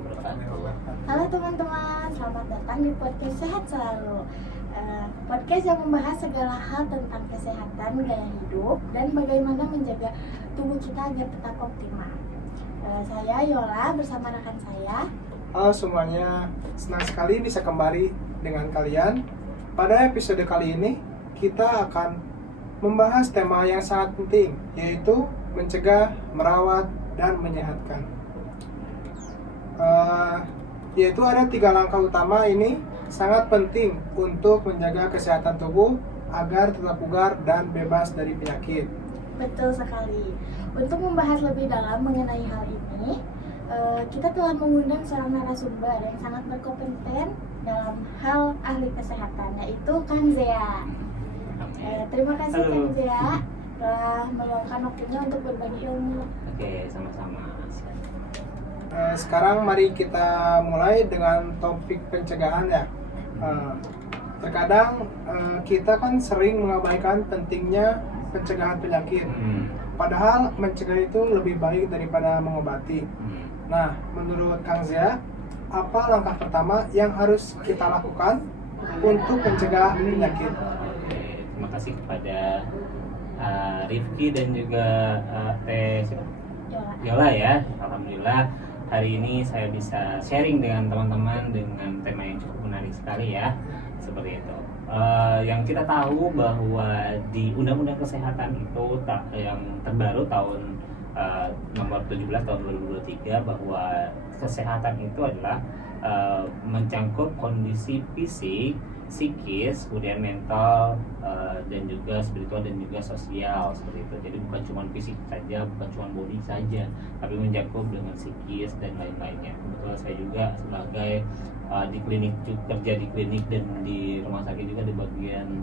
wabarakatuh. Halo teman-teman, selamat datang di podcast Sehat Selalu. Podcast yang membahas segala hal tentang kesehatan, gaya hidup, dan bagaimana menjaga tubuh kita agar tetap optimal. Saya Yola bersama rekan saya. Halo semuanya, senang sekali bisa kembali dengan kalian. Pada episode kali ini, kita akan membahas tema yang sangat penting, yaitu mencegah, merawat, dan menyehatkan. Yaitu ada 3 langkah utama ini sangat penting untuk menjaga kesehatan tubuh agar tetap bugar dan bebas dari penyakit. Betul sekali. Untuk membahas lebih dalam mengenai hal ini, kita telah mengundang seorang narasumber yang sangat berkompeten dalam hal ahli kesehatan, yaitu Kang Zea. Terima kasih Kang Zea telah meluangkan waktunya untuk berbagi ilmu. Oke, sama-sama. Sekarang mari kita mulai dengan topik pencegahan ya. Terkadang kita kan sering mengabaikan pentingnya pencegahan penyakit. Padahal mencegah itu lebih baik daripada mengobati. Nah, menurut Kang Zea, apa langkah pertama yang harus kita lakukan untuk mencegah penyakit? Terima kasih kepada Rifki dan juga Teh Yola ya. Alhamdulillah hari ini saya bisa sharing dengan teman-teman dengan tema yang cukup menarik sekali ya. Seperti itu. Yang kita tahu bahwa di Undang-Undang Kesehatan itu yang terbaru tahun nomor 17 tahun 2023 bahwa kesehatan itu adalah mencangkup kondisi fisik, psikis, kemudian mental, dan juga spiritual dan juga sosial seperti itu. Jadi bukan cuma fisik saja, bukan cuma body saja, tapi mencakup dengan psikis dan lain-lainnya. Kebetulan saya juga sebagai di klinik, kerja di klinik dan di rumah sakit juga di bagian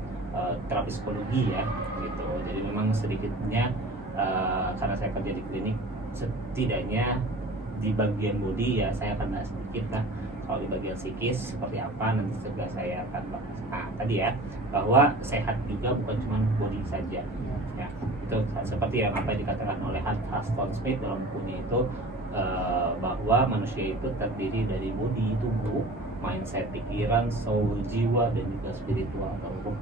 terapi psikologi ya, gitu. Jadi memang sedikitnya karena saya kerja di klinik, setidaknya di bagian body ya saya akan bahas sedikit lah. Kalau di bagian psikis seperti apa nanti juga saya akan bahas. Nah tadi ya bahwa sehat juga bukan cuma body saja ya, itu seperti yang apa dikatakan oleh Huston Smith dalam bukunya itu, bahwa manusia itu terdiri dari body, tubuh, mindset, pikiran, soul, jiwa, dan juga spiritual atau ruh.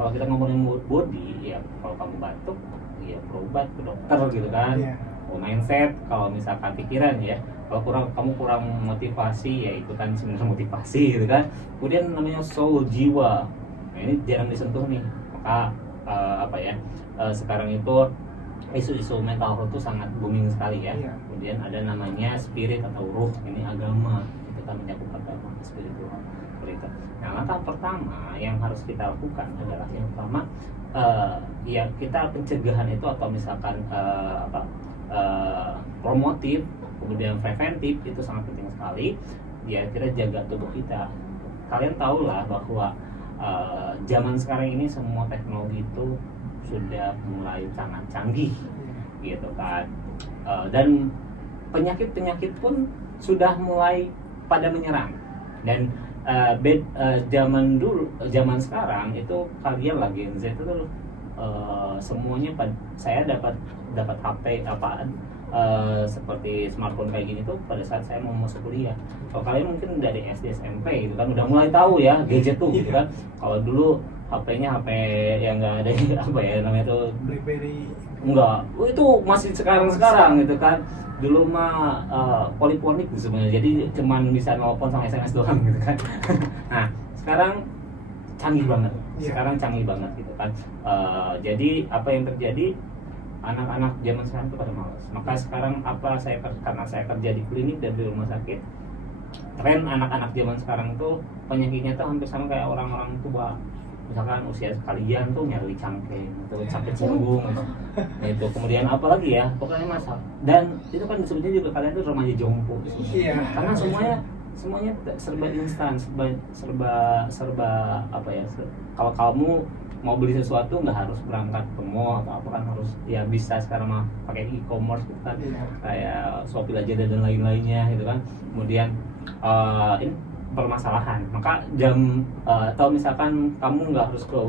Kalau kita ngomongin body ya, kalau kamu batuk ya berobat ke dokter gitu kan. Mindset, kalau misalkan pikiran ya, kalau kamu kurang motivasi ya ikutan seminar motivasi gitu kan. Kemudian namanya soul, jiwa, nah ini jarang disentuh nih. Maka sekarang itu isu-isu mental health itu sangat booming sekali ya. Kemudian ada namanya spirit atau ruh, ini agama, itu kan mencakup agama, spiritual seperti itu. Nah langkah pertama yang harus kita lakukan adalah yang pertama ya kita pencegahan itu atau misalkan promotif, kemudian preventif itu sangat penting sekali. Ya kita jaga tubuh kita. Kalian tahu lah bahwa zaman sekarang ini semua teknologi itu sudah mulai sangat canggih gitu kan, dan penyakit pun sudah mulai pada menyerang. Dan zaman sekarang itu kalian lagi Gen Z itu semuanya saya dapat HP seperti smartphone kayak gini tuh pada saat saya mau masuk kuliah. Kalau kalian mungkin dari SD SMP gitu kan udah mulai tahu ya gadget tuh gitu kan. Kalau dulu HP-nya HP yang enggak ada apa ya namanya tuh BlackBerry. Enggak, itu masih sekarang gitu kan. Dulu mah poliponik sebenarnya. Jadi cuman bisa nelpon sama SMS doang gitu kan. Nah, sekarang canggih banget. Canggih banget gitu kan. Jadi apa yang terjadi, anak-anak zaman sekarang itu pada malas. Maka sekarang karena saya kerja di klinik dan di rumah sakit, tren anak-anak zaman sekarang tuh penyakitnya tuh hampir sama kayak orang-orang tua. Misalkan usia kalian tuh nyari cangkeng atau sakit punggung itu, kemudian apalagi ya pokoknya masalah. Dan itu kan disebutnya juga kalian tuh remaja jompo karena semuanya serba instan, serba apa ya, kalau kamu mau beli sesuatu nggak harus berangkat ke mall atau apa kan, harus ya bisa sekarang mah pakai e-commerce gitu kan, kayak Shopee, Lazada dan lain-lainnya gitu kan. Kemudian ini permasalahan, maka atau misalkan kamu nggak harus ke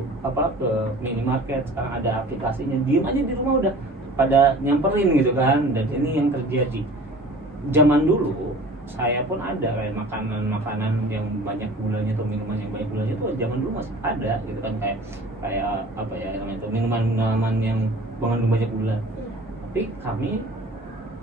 minimarket, sekarang ada aplikasinya, diem aja di rumah udah pada nyamperin gitu kan. Dan ini yang terjadi. Zaman dulu saya pun ada kayak makanan yang banyak gulanya atau minuman yang banyak gulanya tuh zaman dulu masih ada gitu kan, kayak apa ya namanya itu, minuman yang mengandung banyak gula. Tapi kami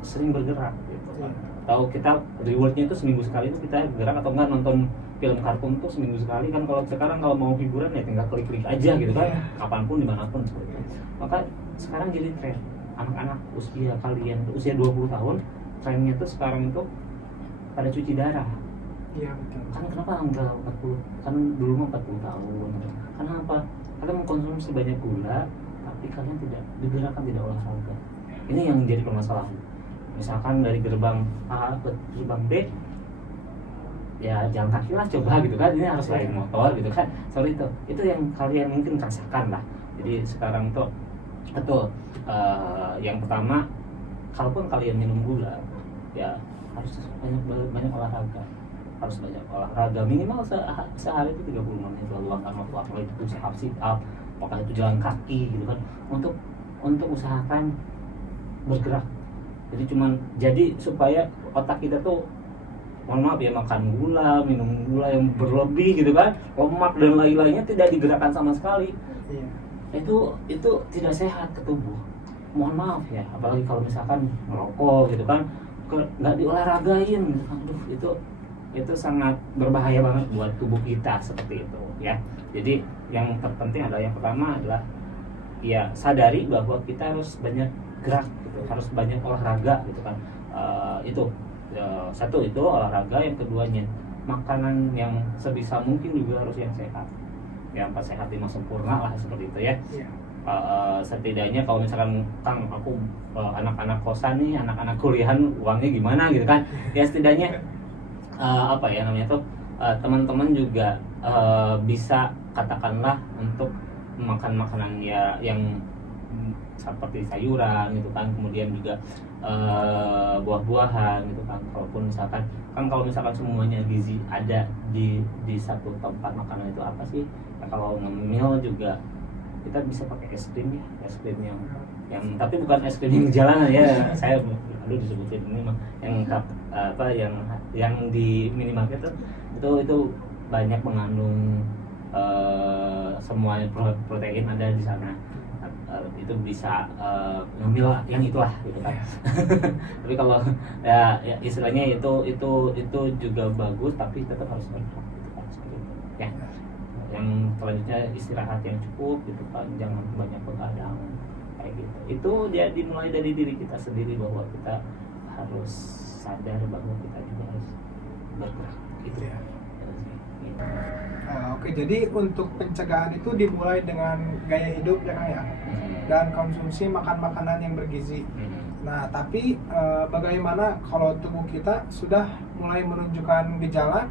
sering bergerak gitu kan. Tahu kita rewardnya itu seminggu sekali itu kita gerak, atau enggak nonton film kartun tuh seminggu sekali kan. Kalau sekarang kalau mau hiburan ya tinggal klik-klik aja gitu kan, kapanpun dimanapun seperti itu. Maka sekarang jadi tren anak-anak usia kalian usia 20 tahun, trennya tuh sekarang itu pada cuci darah. Iya betul. Kan kenapa enggak 40? Kan dulu mah 40 tahun. Kenapa? Kalian mengkonsumsi banyak gula tapi kalian tidak digerakkan, tidak olahraga. Ini yang jadi permasalahan. Misalkan dari gerbang A ke gerbang B, ya jalan kaki lah coba gitu kan, ini harus naik motor gitu kan. Sorry itu yang kalian mungkin rasakan lah. Jadi sekarang tuh betul, yang pertama, kalaupun kalian minum gula, ya harus banyak olahraga, harus banyak olahraga minimal sehari itu 30 menit, luangkan waktu, apakah itu sit up, apakah itu jalan kaki gitu kan, untuk usahakan bergerak. Jadi supaya otak kita tuh, mohon maaf ya, makan gula, minum gula yang berlebih gitu kan, lemak dan lain-lainnya tidak digerakkan sama sekali. Iya. Itu tidak sehat ke tubuh. Mohon maaf ya, apalagi kalau misalkan merokok gitu kan, nggak diolahragain gitu kan. Aduh, itu sangat berbahaya banget buat tubuh kita seperti itu ya. Jadi yang terpenting adalah, yang pertama adalah ya sadari bahwa kita harus banyak gerak gitu, harus banyak olahraga gitu kan. Satu itu olahraga, yang keduanya makanan yang sebisa mungkin juga harus yang sehat. Yang pas sehat lima sempurna lah seperti itu ya. Iya. Setidaknya kalau misalkan Kang, aku anak-anak kosan nih, anak-anak kuliahan uangnya gimana gitu kan, ya setidaknya apa ya namanya tuh, teman-teman juga bisa katakanlah untuk makan makanan ya yang seperti sayuran gitu kan, kemudian juga buah-buahan gitu kan. Kalaupun misalkan kan, kalau misalkan semuanya gizi ada di satu tempat makanan itu apa sih ya, kalau ngemil juga kita bisa pakai es krim ya, es krim yang tapi bukan es krim yang jalanan ya. Saya disebutin ini mah yang di minimarket itu banyak mengandung semua protein ada di sana. Itu bisa ngemil yang itulah gitu kan. Tapi kalau ya istilahnya itu juga bagus, tapi tetap harus bergerak gitu kan, seperti itu ya. Yang selanjutnya istirahat yang cukup gitu kan, jangan banyak begadang kayak gitu. Itu dia dimulai dari diri kita sendiri, bahwa kita harus sadar bahwa kita juga harus bergerak gitu ya. Oke, jadi untuk pencegahan itu dimulai dengan gaya hidup ya Kang ya, dan konsumsi makan-makanan yang bergizi. Nah, tapi bagaimana kalau tubuh kita sudah mulai menunjukkan gejala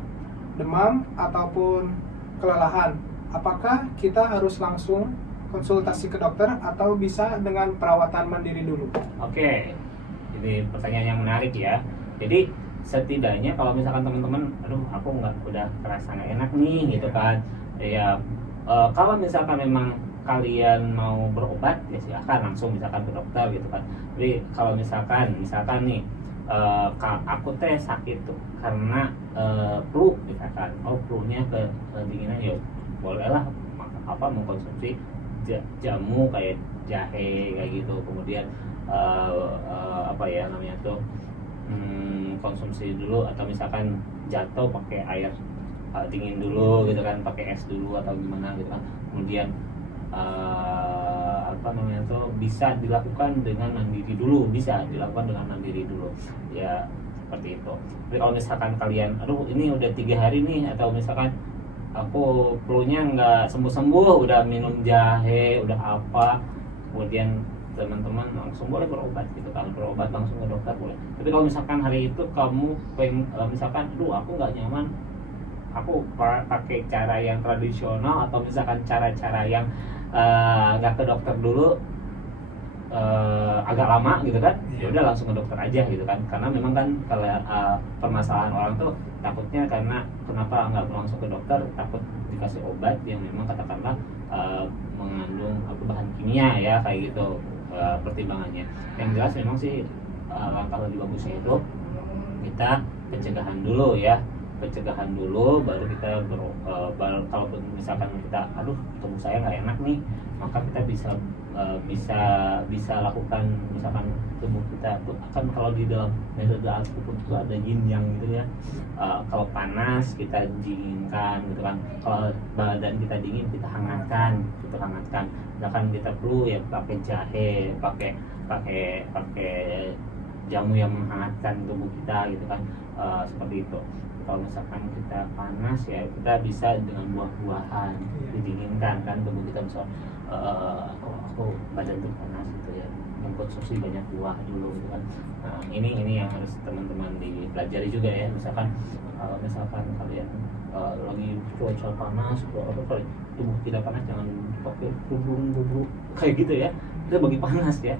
demam ataupun kelelahan? Apakah kita harus langsung konsultasi ke dokter atau bisa dengan perawatan mandiri dulu? Oke, ini pertanyaan yang menarik ya. Jadi setidaknya kalau misalkan teman-teman, aduh aku udah kerasa nggak enak nih gitu kan, ya kalau misalkan memang kalian mau berobat ya silahkan langsung misalkan ke dokter gitu kan. Jadi kalau misalkan nih aku teh sakit tuh karena flu misalkan, flu-nya kedinginan, ya bolehlah mengkonsumsi jamu kayak jahe kayak gitu, kemudian apa ya namanya tuh, konsumsi dulu, atau misalkan jatuh pakai air dingin dulu gitu kan, pakai es dulu atau gimana gitu kan. Kemudian apa namanya tuh, bisa dilakukan dengan mandiri dulu ya, seperti itu. Tapi kalau misalkan kalian, aduh ini udah 3 hari nih, atau misalkan aku flu-nya nggak sembuh-sembuh, udah minum jahe, udah apa, kemudian teman-teman langsung boleh berobat gitu kan, berobat langsung ke dokter boleh. Tapi kalau misalkan hari itu kamu misalkan, aku nggak nyaman, aku pakai cara yang tradisional, atau misalkan cara-cara yang nggak ke dokter dulu agak lama gitu kan, ya udah langsung ke dokter aja gitu kan. Karena memang kan kalau permasalahan orang tuh takutnya, karena kenapa nggak langsung ke dokter, takut dikasih obat yang memang katakanlah mengandung bahan kimia ya kayak gitu. Pertimbangannya yang jelas memang sih langkah lebih bagusnya itu kita pencegahan dulu ya, pencegahan dulu baru kita kalaupun misalkan kita aduh tubuh saya nggak enak nih, maka kita bisa lakukan misalkan tubuh kita tuh kan kalau di dalam metode akupuntur itu ada yin yang gitu ya. Kalau panas kita dinginkan gitu kan, kalau badan kita dingin kita hangatkan. Misalkan kita perlu ya pakai jahe, pakai jamu yang menghangatkan tubuh kita gitu kan, seperti itu. Kalau misalkan kita panas ya kita bisa dengan buah-buahan didinginkan kan tubuh kita, misal aku badan tuh panas gitu ya, mengkonsumsi banyak buah dulu gitu kan. Nah, ini yang harus teman-teman dipelajari juga ya. Misalkan kalian lagi cuaca panas atau kalau tubuh tidak panas jangan pakai kerudung kayak gitu ya, itu bagi panas ya.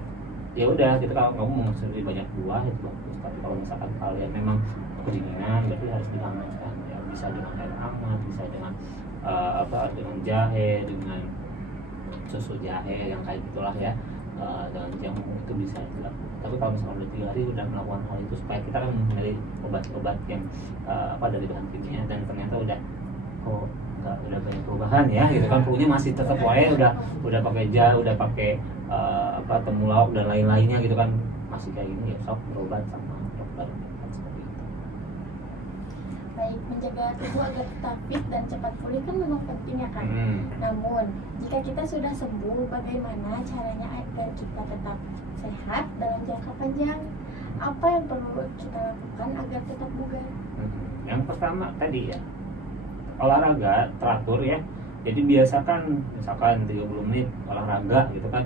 Ya udah gitu, kalau kamu mengkonsumsi banyak buah itu bagus, tapi kalau misalkan kalian memang kedinginan berarti harus dihangatkan ya, bisa dengan air hangat, bisa dengan dengan jahe, dengan susu jahe yang kayak gitulah ya, dengan jamu itu bisa dilakukan. Tapi kalau misalkan udah 3 hari udah melakukan hal itu, supaya kita kan menghindari obat-obat yang dari bahan kimia dan ternyata udah udah banyak perubahan ya gitu kan, flu-nya masih tetap udah pakai udah pakai temulawak dan lain-lainnya gitu kan, masih kayak gini ya, sok berobat sama dokter kan, seperti itu. Baik, menjaga tubuh agar tetap fit dan cepat pulih kan memang penting ya kan. Namun jika kita sudah sembuh, bagaimana caranya agar kita tetap sehat dalam jangka panjang? Apa yang perlu kita lakukan agar tetap bugar? Yang pertama tadi ya, olahraga teratur ya. Jadi biasakan misalkan 30 menit olahraga gitu kan.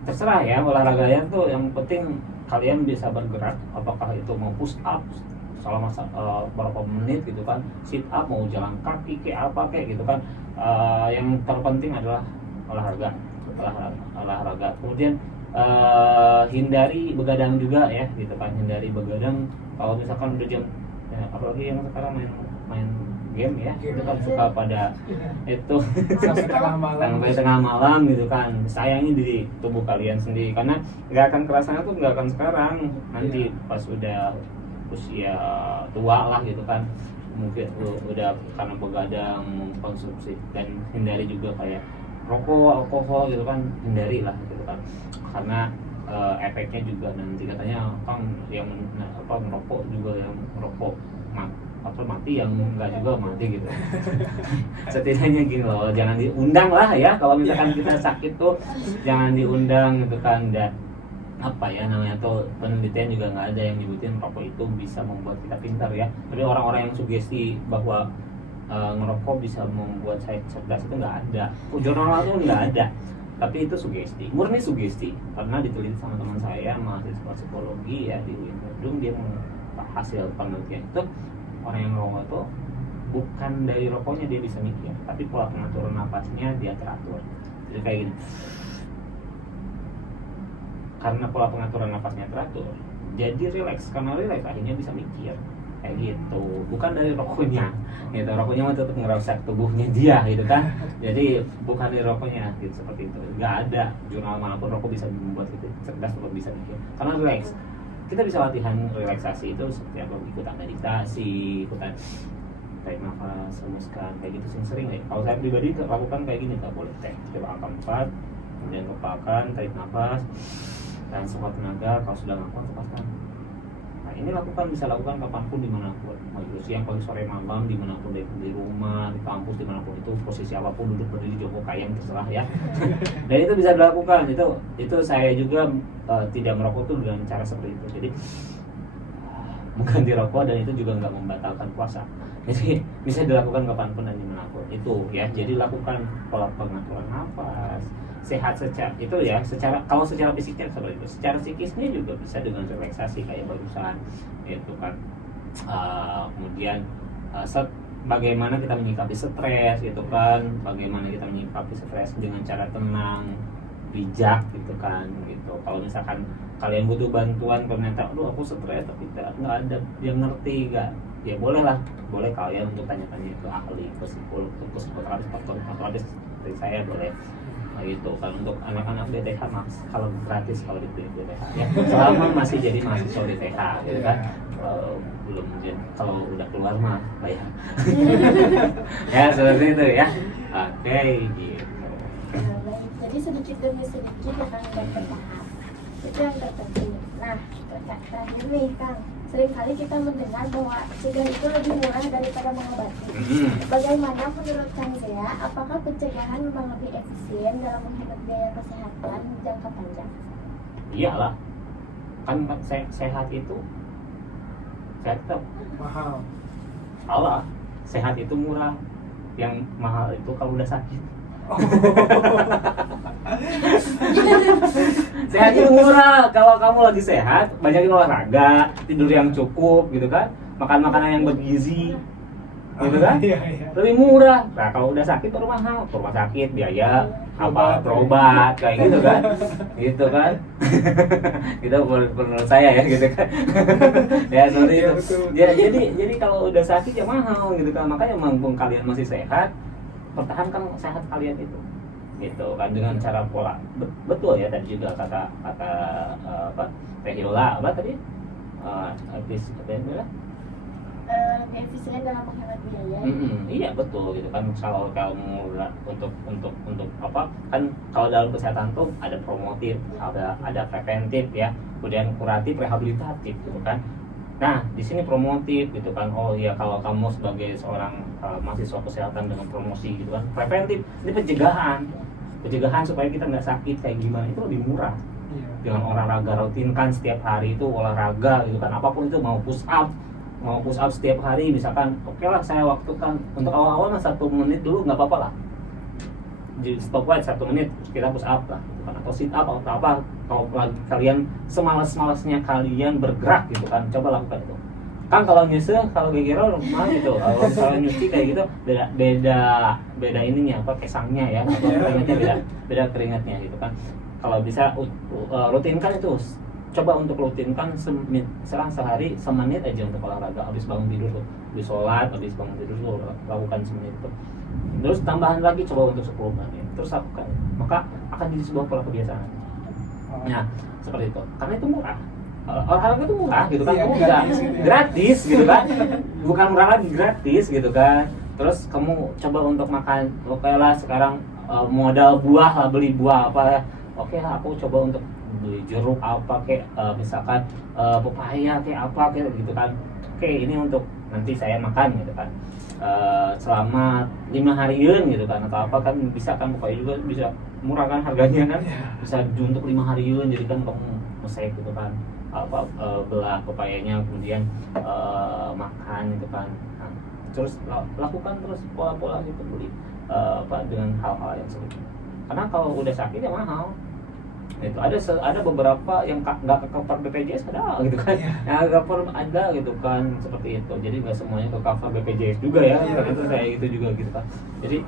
Terserah ya olahraganya tuh, yang penting kalian bisa bergerak, apakah itu mau push up selama berapa menit gitu kan, sit up, mau jalan kaki kayak apa kayak gitu kan. Yang terpenting adalah olahraga. Kemudian hindari begadang juga ya gitu kan, hindari begadang. Kalau misalkan udah jam apalagi yang sekarang main game ya, itu kan suka pada itu sampai tengah malam gitu kan. Sayangnya di tubuh kalian sendiri, karena nggak akan kerasanya tuh nggak akan sekarang, nanti pas udah usia tua lah gitu kan, mungkin udah karena begadang mengkonsumsi. Dan hindari juga kayak rokok, alkohol gitu kan, hindari lah gitu kan, karena efeknya juga nanti katanya kan yang merokok juga, yang merokok mati, yang enggak juga mati gitu. Setidaknya gini loh, jangan diundang lah ya, kalau misalkan kita sakit tuh jangan diundang gitu kan. Dan namanya tuh penelitian juga nggak ada yang nyebutin rokok itu bisa membuat kita pintar ya. Tapi orang-orang yang sugesti bahwa ngerokok bisa membuat saya cerdas itu nggak ada, jurnal itu nggak ada. Tapi itu sugesti, murni sugesti, karena diteliti sama teman saya mahasiswa psikologi ya di UIN Bandung. Dia hasil penelitian itu, orang yang ngerokok itu bukan dari rokoknya dia bisa mikir, tapi pola pengaturan napasnya dia teratur. Jadi kayak gini, karena pola pengaturan napasnya teratur, jadi rileks. Karena rileks akhirnya bisa mikir kayak gitu, bukan dari rokoknya gitu. Rokoknya mah tetap ngerusak tubuhnya dia gitu kan. Jadi bukan dari rokoknya gitu, seperti itu. Nggak ada jurnal manapun rokok bisa membuat kita cerdas atau bisa mikir, karena rileks. Kita bisa latihan relaksasi itu seperti apa, ikutan meditasi, ikutan tarik nafas, hembuskan, kayak gitu sering ya. Kalau saya pribadi lakukan kayak gini, nggak boleh coba angkat 4, kemudian kepalkan, tarik nafas dan sekuat tenaga. Kalau sudah ngakuan, lepaskan. Nah ini bisa lakukan kapanpun, dimanapun, mau itu siang, pagi, sore, malam, dimanapun, di rumah, di kampus, dimanapun itu, posisi apapun, duduk, berdiri, jongkok, kayang, terserah ya. Dan itu bisa dilakukan. Itu saya juga tidak merokok tuh dengan cara seperti itu. Jadi mengganti rokok, dan itu juga nggak membatalkan puasa. Jadi bisa dilakukan kapanpun dan dimanapun itu ya. Jadi lakukan pola pengaturan nafas, sehat secara itu ya, kalau secara fisiknya seperti itu, secara psikisnya juga bisa dengan relaksasi kayak barusan itu kan. Kemudian bagaimana kita menyikapi stres gitu kan, bagaimana kita menyikapi stres dengan cara tenang, bijak gitu kan gitu. Kalau misalkan kalian butuh bantuan, ternyata aduh aku stres tapi nggak ada yang ngerti, nggak, ya boleh kalian untuk tanya-tanya ke ahli, ke psikoterapis, patologis seperti saya boleh gitu kan. Untuk anak-anak DTH mas kalau gratis kalau di DTH ya, selama masih jadi mahasiswa DTH gitu kan. Belum, kalau udah keluar mah bayar. Ya seperti itu ya. Oke gitu. Baik, jadi sedikit demi sedikit ya Kang dan bertahap. Itu yang terpenting. Nah, terakhir nih Kang, seringkali kita mendengar bahwa cegah itu lebih murah daripada mengobati. Bagaimana menurut Kang Zea, apakah pencegahan memang lebih efisien dalam menghemat biaya kesehatan jangka panjang? Iyalah, kan sehat itu Mahal. salah. Sehat itu murah, yang mahal itu kalau udah sakit. Sehat itu murah kalau kamu lagi sehat, banyakin olahraga, tidur yang cukup gitu kan, makan makanan yang bergizi gitu kan, Iya. lebih murah. Nah kalau udah sakit baru mahal, ke rumah sakit biaya apa berobat kayak gitu kan, gitu kan. Itu menurut saya ya gitu kan. Ya seperti Iya, itu. betul. Jadi kalau udah sakit ya mahal gitu kan, makanya mumpung kalian masih sehat, pertahankan sehat kalian itu gitu kan, dengan cara pola. Betul ya tadi juga kata apa Teh Hila apa tadi Lebih efisien dalam menghemat biaya. iya betul gitu kan. Kalau kamu untuk apa kan, kalau dalam kesehatan tuh ada promotif, ada preventif ya, kemudian kuratif, rehabilitatif gitu kan. Nah, di sini promotif gitu kan. Oh iya, kalau kamu sebagai seorang mahasiswa kesehatan dengan promosi gitu kan. Preventif, ini pencegahan supaya kita nggak sakit kayak gimana, itu lebih murah. Iya. Dengan olahraga rutin kan, setiap hari itu olahraga gitu kan, apapun itu, mau push up setiap hari misalkan. Oke lah, saya waktukan untuk awal-awal 1 menit dulu nggak apa-apa lah. Di stopwatch 1 menit kita push up lah gitu kan, atau sit up atau apa. Kalau kalian semalas-malasnya kalian bergerak gitu kan, coba lakukan itu kan. Kalau nyusul, kalau gegero mah gitu, kalau misalnya nyuci kayak gitu beda ininya apa, kesangnya ya, atau keringatnya beda keringatnya gitu kan. Kalau bisa rutinkan itu, coba untuk rutinkan sehari semenit aja untuk olahraga. Habis bangun tidur tuh, habis sholat, habis bangun tidur tuh lakukan semenit tuh. Terus tambahan lagi coba untuk 10 menit, terus lakukan, maka akan jadi sebuah pola kebiasaan. Nah seperti itu, karena itu murah. Olahraga itu murah gitu kan, Iya, gratis gitu kan, bukan murah lagi, gratis gitu kan. Terus kamu coba untuk makan, oke lah sekarang modal buah lah, beli buah apa ya, oke lah aku coba untuk beli jeruk apa kayak misalkan pepaya kayak apa kayak gitu kan. Oke, ini untuk nanti saya makan gitu kan, selama 5 harian gitu kan, atau apa kan, bisa kan, pepaya juga bisa murah kan harganya kan, bisa untuk 5 harian. Jadi kan kamu mesek gitu kan, apa belah pepayanya, kemudian makan gitu kan. Nah, terus lakukan terus pola-pola gitu, beli apa dengan hal-hal yang seperti itu. Karena kalau udah sakit ya mahal. Itu ada beberapa yang nggak ke cover BPJS ada gitu kan, yang cover ada gitu kan, seperti itu. Jadi nggak semuanya ke cover BPJS juga ya, ternyata kayak gitu juga gitu kan. Jadi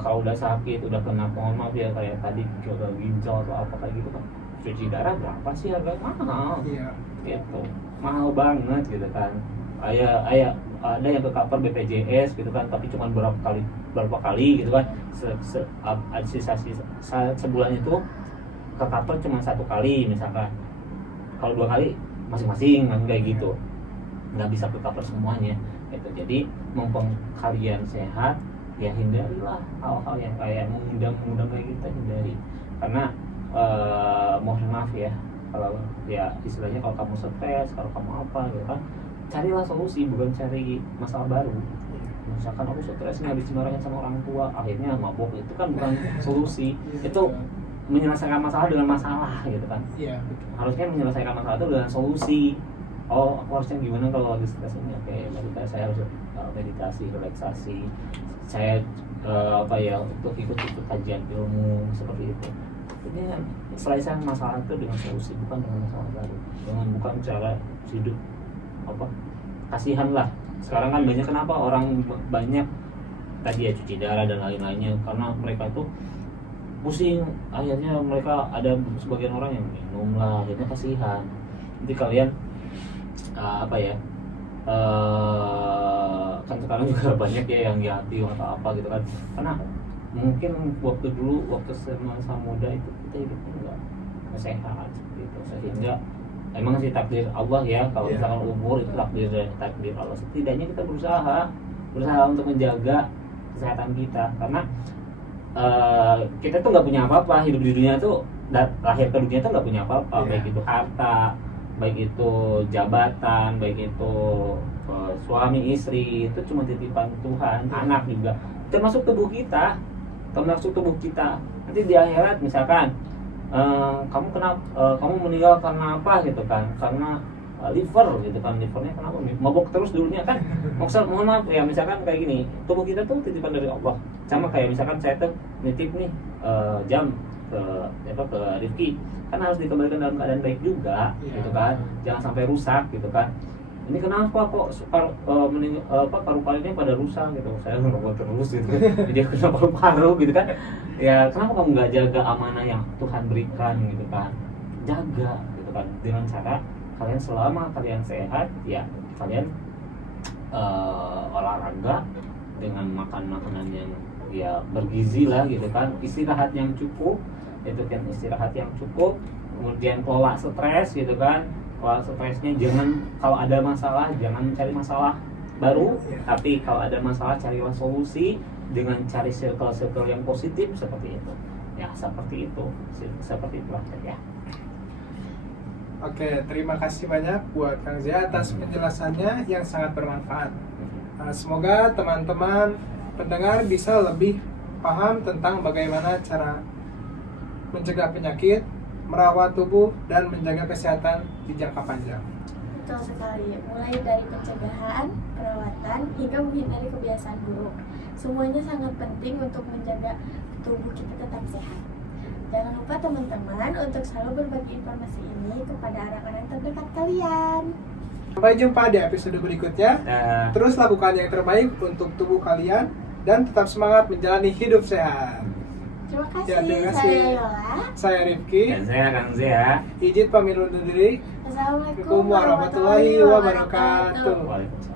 kalau udah sakit, udah kena, mohon maaf ya, kayak tadi gagal ginjal atau apa kayak gitu kan, cuci darah berapa sih harganya? Mahal gitu, mahal banget gitu kan. Ada yang ke cover BPJS gitu kan, tapi cuma berapa kali gitu kan, sebulan itu ke cover cuma 1 kali misalkan. Kalau 2 kali masing-masing kan, kayak gitu, nggak bisa ke cover semuanya gitu. Jadi mumpung kalian sehat ya, hindarilah hal-hal yang kayak mengundang kayak kita, hindari. Karena mohon maaf ya, kalau ya istilahnya kalau kamu stres, kalau kamu apa gitu kan, carilah solusi, bukan cari masalah baru. Misalkan aku stres nih, habis dimarahin sama orang tua, akhirnya mabok, itu kan bukan solusi. Itu menyelesaikan masalah dengan masalah gitu kan. Harusnya menyelesaikan masalah itu dengan solusi. Oh, aku harusnya gimana kalau lagi stres ini? Oke, saya harus meditasi, relaksasi. Saya untuk ikut kajian ilmu seperti itu. Ini selesaikan masalah itu dengan solusi, bukan dengan masalah baru. Bukan cara hidup apa? Kasihan lah. Sekarang kan banyak, kenapa orang banyak tadi ya cuci darah dan lain-lainnya, karena mereka itu pusing. Akhirnya mereka ada sebagian orang yang minum lah, akhirnya kasihan. Nanti kalian kan sekarang juga banyak ya yang yatim atau apa gitu kan, karena mungkin waktu dulu waktu semasa muda itu kita hidupnya nggak sehat seperti itu, sehingga emang sih takdir Allah ya, kalau misalkan umur itu takdir Allah, setidaknya kita berusaha untuk menjaga kesehatan kita, karena kita tuh nggak punya apa-apa, hidup di dunia tuh lahir ke dunia tuh nggak punya apa-apa, baik itu harta, baik itu jabatan, baik itu suami istri, itu cuma titipan Tuhan, anak juga, termasuk tubuh kita. Nanti di akhirat misalkan kamu meninggal karena apa gitu kan, karena liver gitu kan, livernya kenapa mabok terus dulunya kan, mohon maaf ya, misalkan kayak gini, tubuh kita tuh titipan dari Allah, sama kayak misalkan saya tuh nitip nih jam ke Rifki, kan harus dikembalikan dalam keadaan baik juga gitu kan, jangan sampai rusak gitu kan. Ini kenapa kok paru-parunya pada rusak gitu, saya ngerokok terus gitu, dia kena paru-paru gitu kan, ya kenapa kamu nggak jaga amanah yang Tuhan berikan gitu kan, jaga gitu kan, dengan cara kalian selama kalian sehat ya kalian olahraga dengan makan makanan yang ya bergizi lah gitu kan, istirahat yang cukup, itu kan istirahat yang cukup, kemudian kelola stres gitu kan. Kalau stresnya jangan, kalau ada masalah jangan mencari masalah baru, tapi kalau ada masalah carilah solusi dengan cari circle yang positif seperti itu. Ya seperti itu ya. Oke, terima kasih banyak buat Kang Zia atas penjelasannya yang sangat bermanfaat. Semoga teman-teman pendengar bisa lebih paham tentang bagaimana cara mencegah penyakit, merawat tubuh, dan menjaga kesehatan di jangka panjang. Betul sekali, mulai dari pencegahan, perawatan, hingga menghindari kebiasaan buruk. Semuanya sangat penting untuk menjaga tubuh kita tetap sehat. Jangan lupa teman-teman untuk selalu berbagi informasi ini kepada orang-orang terdekat kalian. Sampai jumpa di episode berikutnya. Terus lakukan yang terbaik untuk tubuh kalian dan tetap semangat menjalani hidup sehat. Terima kasih, terima kasih. Saya Yola. Saya Rifki. Dan saya Kang Zia. Izin pamit undur diri. Assalamualaikum Warahmatullahi wabarakatuh. Waalaikumsalam.